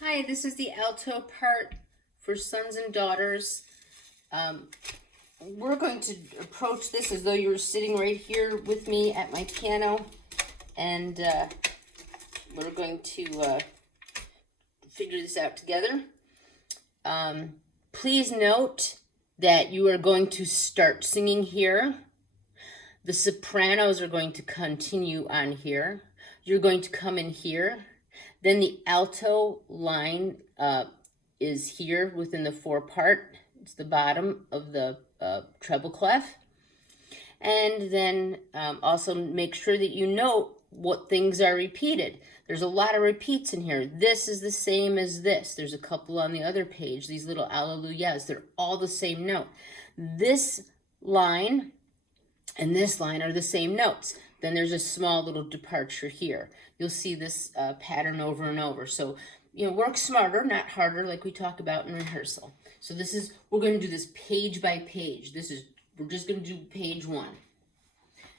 Hi, this is the alto part for sons and daughters. We're going to approach this as though you were sitting right here with me at my piano, and we're going to figure this out together. Please note that you are going to start singing here. The sopranos are going to continue on here. You're going to come in here. Then the alto line is here within the 4-part. It's the bottom of the treble clef. And then also make sure that you note what things are repeated. There's a lot of repeats in here. This is the same as this. There's a couple on the other page, these little alleluias. They're all the same note. This line and this line are the same notes. Then there's a small little departure here. You'll see this pattern over and over. So, work smarter, not harder, like we talk about in rehearsal. So we're going to do this page by page. We're just going to do page 1.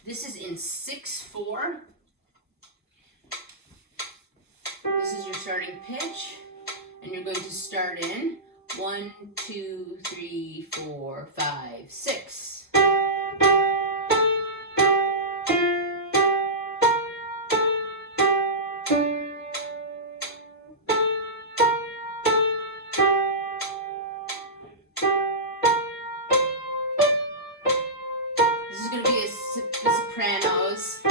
This is in 6/4. This is your starting pitch. And you're going to start in 1, 2, 3, 4, 5, 6. This is going to be the sopranos.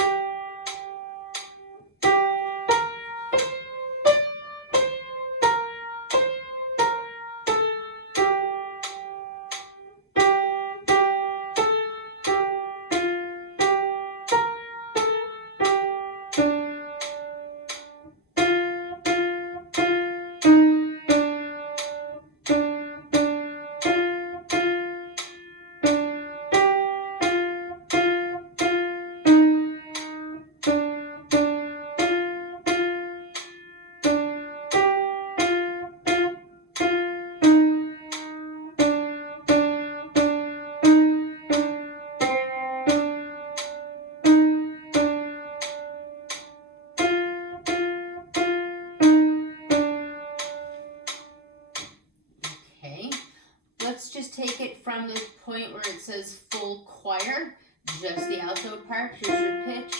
Let's just take it from the point where it says full choir, just the alto part. Here's your pitch.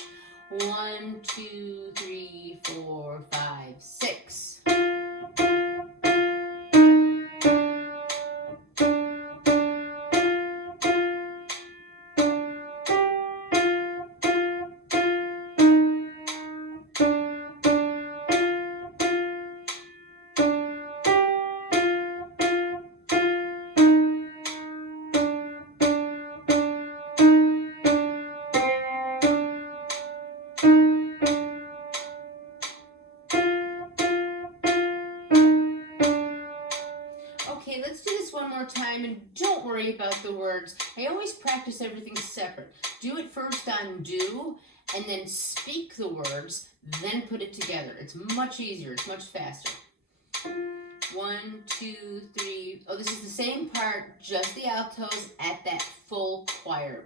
1, 2, 3, 4, 5, 6. Okay, let's do this one more time, and don't worry about the words. I always practice everything separate. Do it first on do, and then speak the words, then put it together. It's much easier. It's much faster. 1, 2, 3. Oh, this is the same part, just the altos at that full choir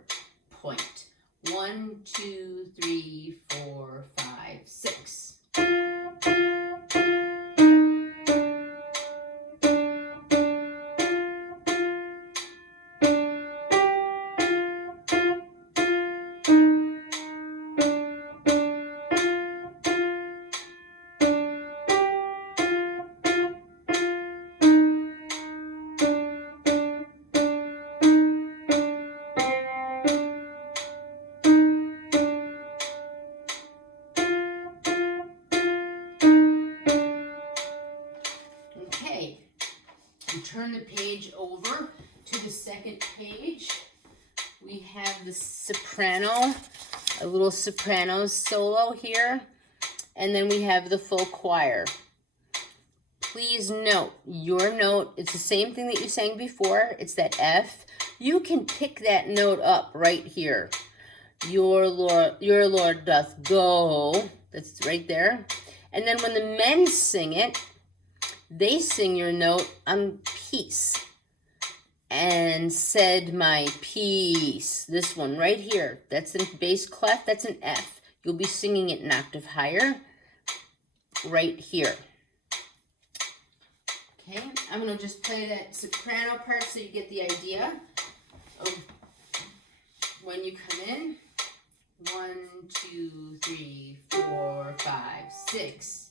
point. 1, 2, 3, 4, 5, 6. Turn the page over to the second page. We have the soprano, a little soprano solo here, and then we have the full choir. Please note, your note, it's the same thing that you sang before. It's that F. You can pick that note up right here. Your Lord doth go. That's right there. And then when the men sing it, they sing your note on peace. And said my peace. This one right here. That's in bass clef. That's an F. You'll be singing it an octave higher right here. Okay, I'm going to just play that soprano part so you get the idea of when you come in. 1, 2, 3, 4, 5, 6.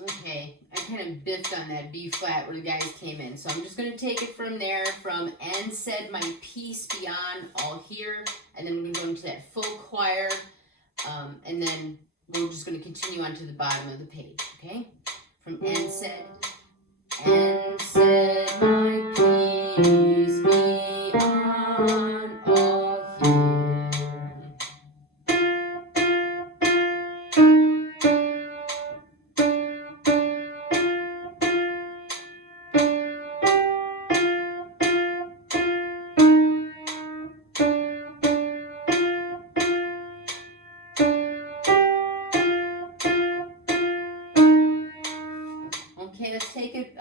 Okay, I kind of biffed on that B flat where the guys came in. So I'm just going to take it from there, from and said my peace beyond all here. And then we're going to go into that full choir. And then we're just going to continue on to the bottom of the page, okay? From and said my peace beyond all here. Okay, let's take it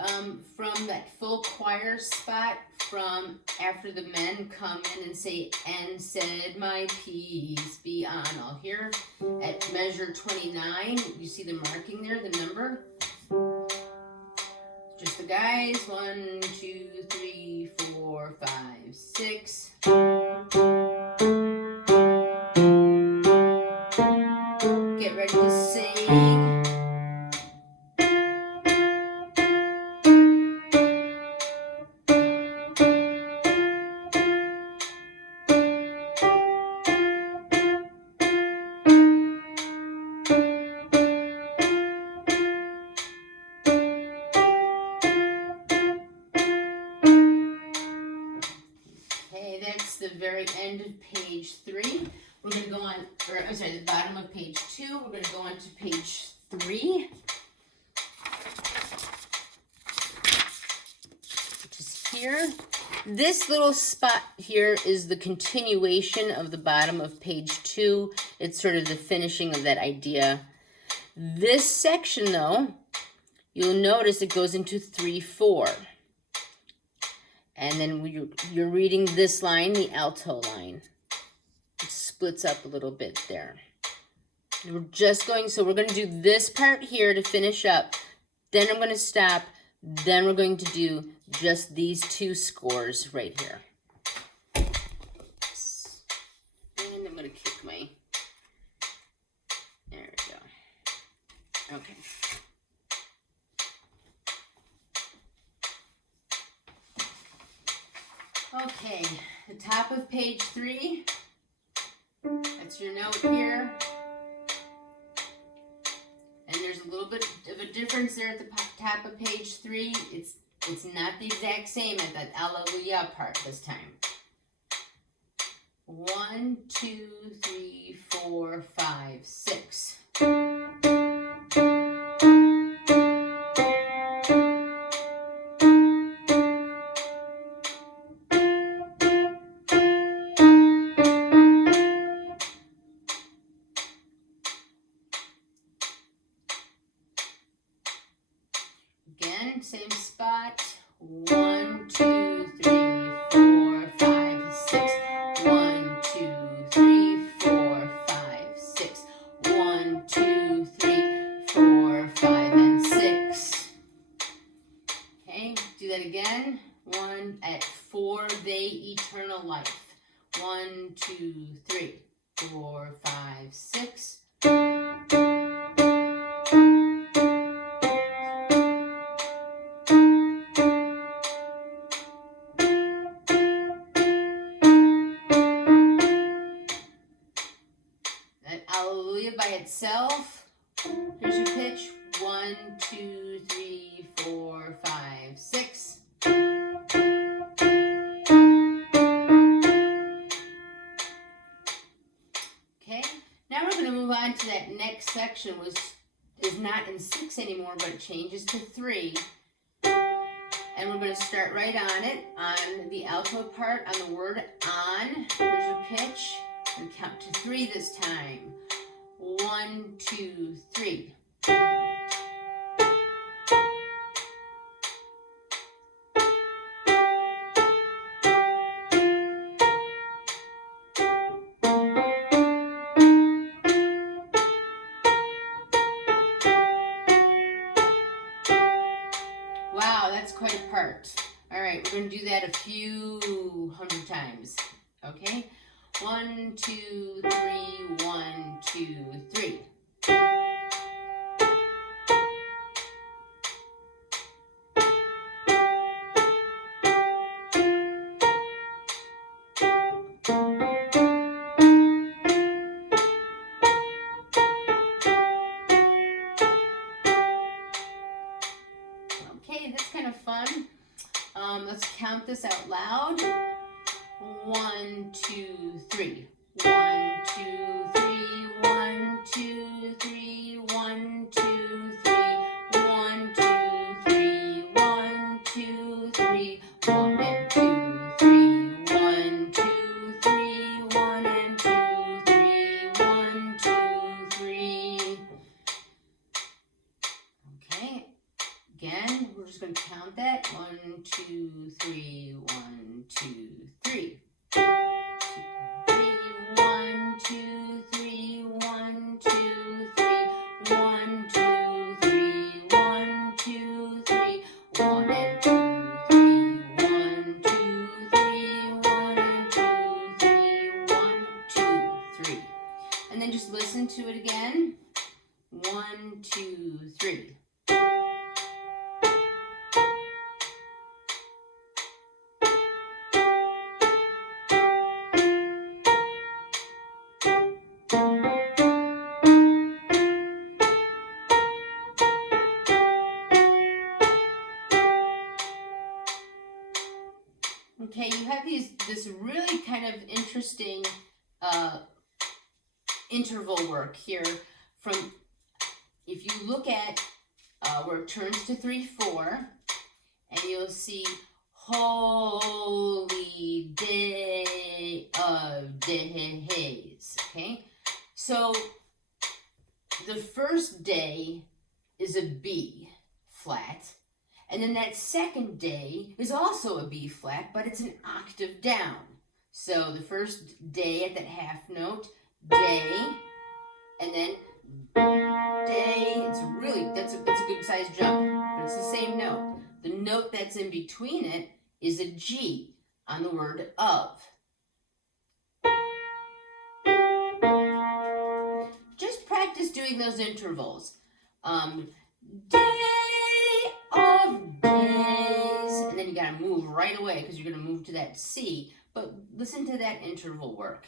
from that full choir spot from after the men come in and say, and said my peace be on all here. At measure 29, you see the marking there, the number? Just the guys, 1, 2, 3, 4, 5, 6. Get ready to sing. Okay, that's the very end of page 3. We're going to go on, or I'm sorry, the bottom of page 2. We're going to go on to page 3, which is here. This little spot here is the continuation of the bottom of page 2. It's sort of the finishing of that idea. This section, though, you'll notice it goes into 3/4. And then you're reading this line, the alto line. It splits up a little bit there. We're just going, so we're going to do this part here to finish up. Then I'm going to stop. Then we're going to do just these 2 scores right here. And I'm going to kick my, there we go. Okay. Okay, the top of page 3, that's your note here. And there's a little bit of a difference there at the top of page 3. It's not the exact same at that Alleluia part this time. 1, 2, 3, 4, 5, 6. Again, same spot. 1, 2, 3, 4, 5, 6. 1, 2, 3, 4, 5, 6. 1, 2, 3, 4, 5, and 6. Okay, do that again. 1 at 4, they eternal life. 1, 2, 3, 4, 5, 6. pitch. 1, 2, 3, 4, 5, 6. Okay, now we're going to move on to that next section, which is not in 6 anymore, but it changes to 3. And we're going to start right on it, on the alto part, on the word on. Here's your pitch. And count to 3 this time. 1, 2, 3. Wow, that's quite a part. All right, we're going to do that a few hundred times. Okay? 1, 2, 3, 1, 2, 3. Okay, that's kind of fun. Let's count this out loud. 1, 2, 3. 1, 2, 3. 1, 2, 3. 1, 2, 3. 1, 2, 3. 1, 2, 3. 1 and 2, 3. 1, 2, 3. 1 and 2, 3. 1, 2, 3. Okay. Again, we're just going to count that. 1, 2, 3, 1, 2, 3. 1, 2, 3, 1, 2, 3. 1, 2, 3, 1, 2, 3. 1 and 2, 3. 1, 2, 3. 1 and 2, 3. 1, 2, 3. And then just listen to it again. 1, 2, 3. Okay, you have this really kind of interesting interval work here. From, if you look at where it turns to 3, 4, and you'll see holy day of days. Okay, so the first day is a B flat. And then that second day is also a B flat, but it's an octave down. So the first day at that half note, day, and then day. That's a good sized jump, but it's the same note. The note that's in between it is a G on the word of. Just practice doing those intervals. Day of days, and then you gotta move right away because you're gonna move to that C, but listen to that interval work.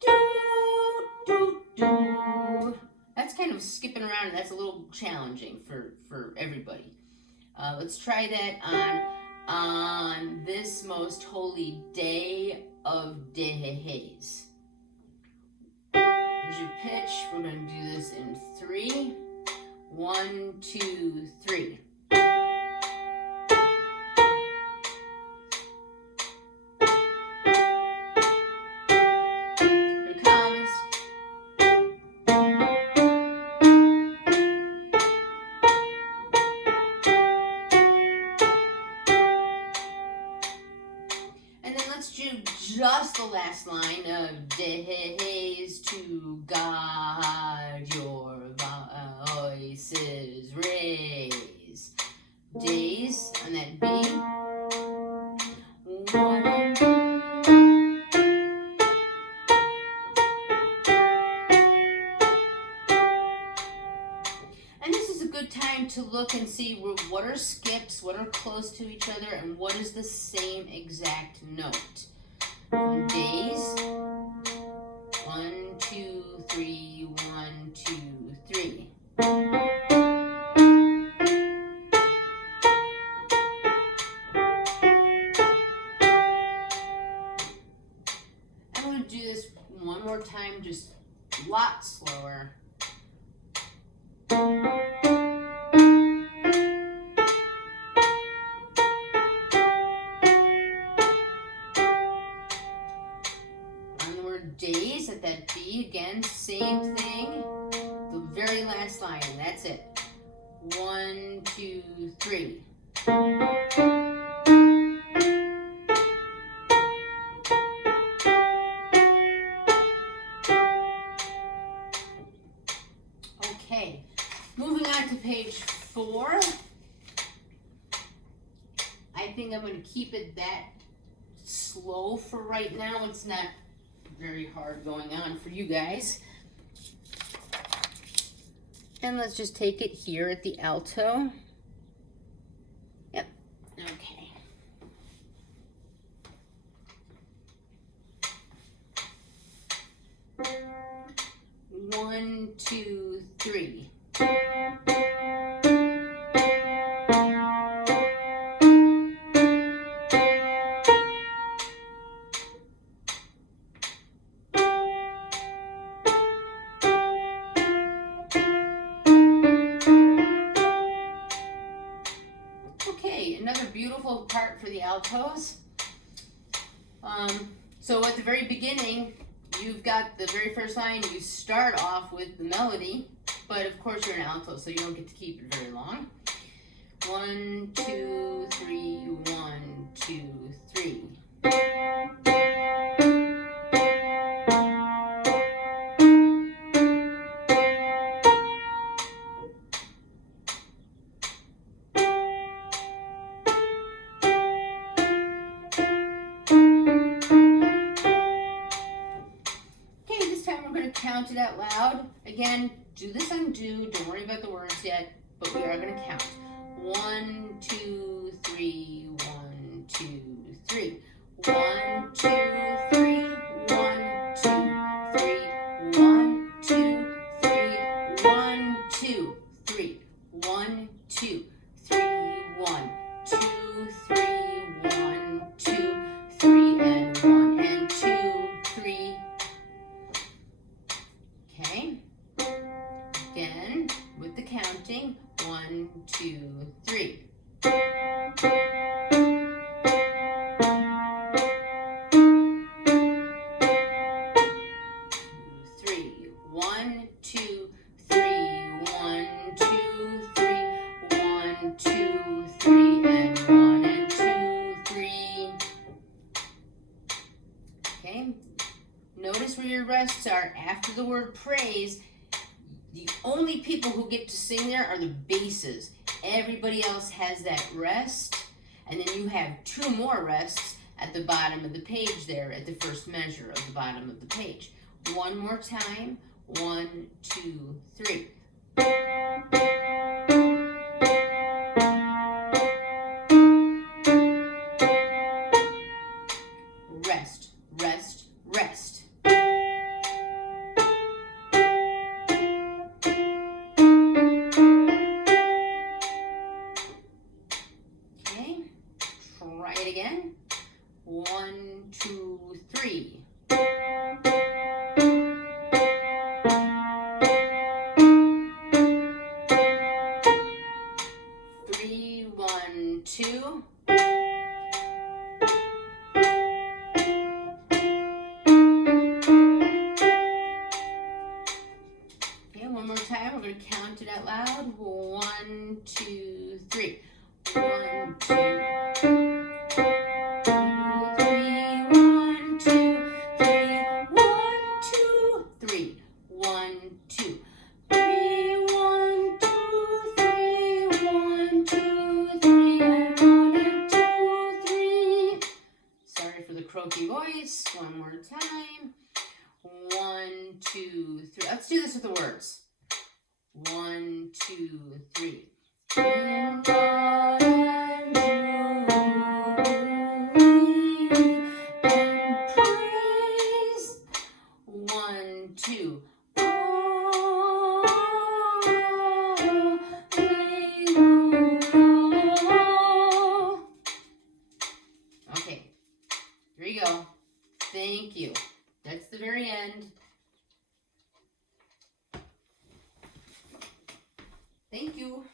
Do, do, do. That's kind of skipping around, and that's a little challenging for everybody. Let's try that on this most holy day of days. Here's your pitch. We're going to do this in 3. 1, 2, 3. Here it comes. And then let's do just the last line of days to God your voices raise. Days on that B. 1 and 2. And this is a good time to look and see what are skips, what are close to each other, and what is the same exact note. From days, 1, 2, slower. On the word days, at that B again, same thing. The very last line, that's it. 1, 2, 3. Okay, moving on to page 4. I think I'm going to keep it that slow for right now. It's not very hard going on for you guys. And let's just take it here at the alto. Yep, okay. One, two, three. Okay, another beautiful part for the altos. So at the very beginning, you've got the very first line, you start off with the melody, but of course you're an alto, so you don't get to keep it very long. 1, 2, 3, 1, 2, 3. Count it out loud. Again, do this on do. Don't worry about the words yet, but we are going to count. 1, 2, 3, 1, 2, 3. 1, 2, 3, 1, 2, 3. 1, 2, 3, 1, 2, 3. 1, 2, 3, 1, 2, 3, 1, 2, 3, and 1, and 2, 3. Okay, again with the counting, 1, 2, 3. 3. 1, 2, 3. 1, 2, 3. 1, 2, 3, and 1, and 2, 3. Okay. Notice where your rests are after the word praise. The only people who get to sing there are the basses. Everybody else has that rest, and then you have 2 more rests at the bottom of the page there, at the first measure of the bottom of the page. One more time. 1, 2, 3. Rest, rest, rest. Okay, try it again. 1, 2, 3. 3, 1, 2. Okay, one more time. We're going to count it out loud. 1, 2, 3. 1, 2, 1, 2, 3. 1, 2, 3. 1, 2, 3. 1, 2, 3. 1, 2, 3. And 1, and 2, 3. Sorry for the croaky voice. One more time. 1, 2, 3. Let's do this with the words. 1, 2, 3. In God and praise. 1, 2. Okay, here you go. Thank you. That's the very end. Thank you.